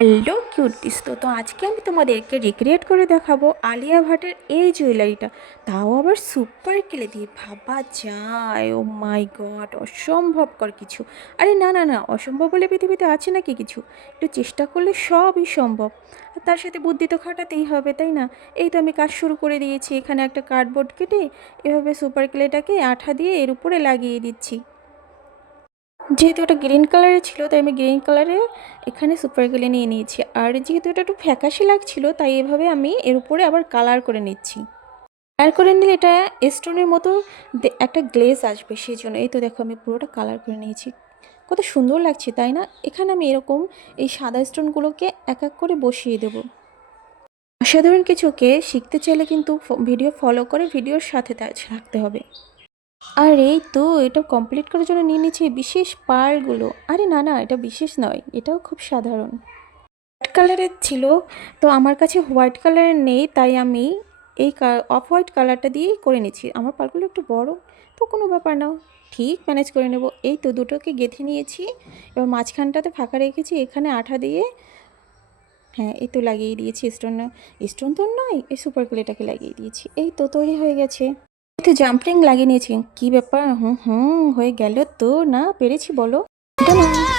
Hello cuties, তো আজকে আমি তোমাদেরকে রিক্রিয়েট করে দেখাবো আলিয়া ভাটের এই জুয়েলারিটা, তাও আবার সুপার কিলে দিয়ে। ভাবা যায়, ও মাই গড, অসম্ভবকর কিছু। আরে না না না, অসম্ভব বলে পৃথিবীতে আছে নাকি কিছু? একটু চেষ্টা করলে সবই সম্ভব। আর তার সাথে বুদ্ধি তো খাটাতেই হবে, তাই না? এই তো আমি কাজ শুরু করে দিয়েছি। এখানে একটা কার্ডবোর্ড কেটে এভাবে সুপার ক্লেটাকে আঠা দিয়ে এর উপরে লাগিয়ে দিচ্ছি। যেহেতু ওটা গ্রিন কালারের ছিল তাই আমি গ্রিন কালারে এখানে সুপার গ্লে নিয়ে নিয়েছি। আর যেহেতু এটা একটু ফ্যাকাশে লাগছিল তাই এভাবে আমি এর উপরে আবার কালার করে নিচ্ছি। কালার করে নিলে এটা স্টোনের মতো একটা গ্লেজ আসবে, সেই জন্য। এই তো দেখো আমি পুরোটা কালার করে নিয়েছি। কত সুন্দর লাগছে, তাই না? এখানে আমি এরকম এই সাদা স্টোনগুলোকে এক এক করে বসিয়ে দেবো। অসাধারণ কিছুকে শিখতে চাইলে কিন্তু ভিডিও ফলো করে ভিডিওর সাথে থাকতে হবে। আর এই তো এটা কমপ্লিট করার জন্য নিয়ে নিচ্ছি বিশেষ পার্লগুলো। আরে না না, এটা বিশেষ নয়, এটাও খুব সাধারণ। হোয়াইট কালারের ছিল, তো আমার কাছে হোয়াইট কালারের নেই, তাই আমি এই অফ হোয়াইট কালারটা দিয়েই করে নিচ্ছি। আমার পার্লগুলো একটু বড়, তো কোনো ব্যাপার না, ঠিক ম্যানেজ করে নেব। এই তো দুটোকে গেঁথে নিয়েছি। এবার মাঝখানটাতে ফাঁকা রেখেছি, এখানে আঠা দিয়ে, হ্যাঁ এই তো লাগিয়ে দিয়েছি স্টোন। স্টোন তো নয়, এই সুপার গ্লুটাকে লাগিয়ে দিয়েছি। এই তো তৈরি হয়ে গেছে। এই তো জাম্পরিং লাগিয়ে নিয়েছি। কী ব্যাপার? হুম হুম, হয়ে গেল তো? না পেরেছি বলো? এটা না।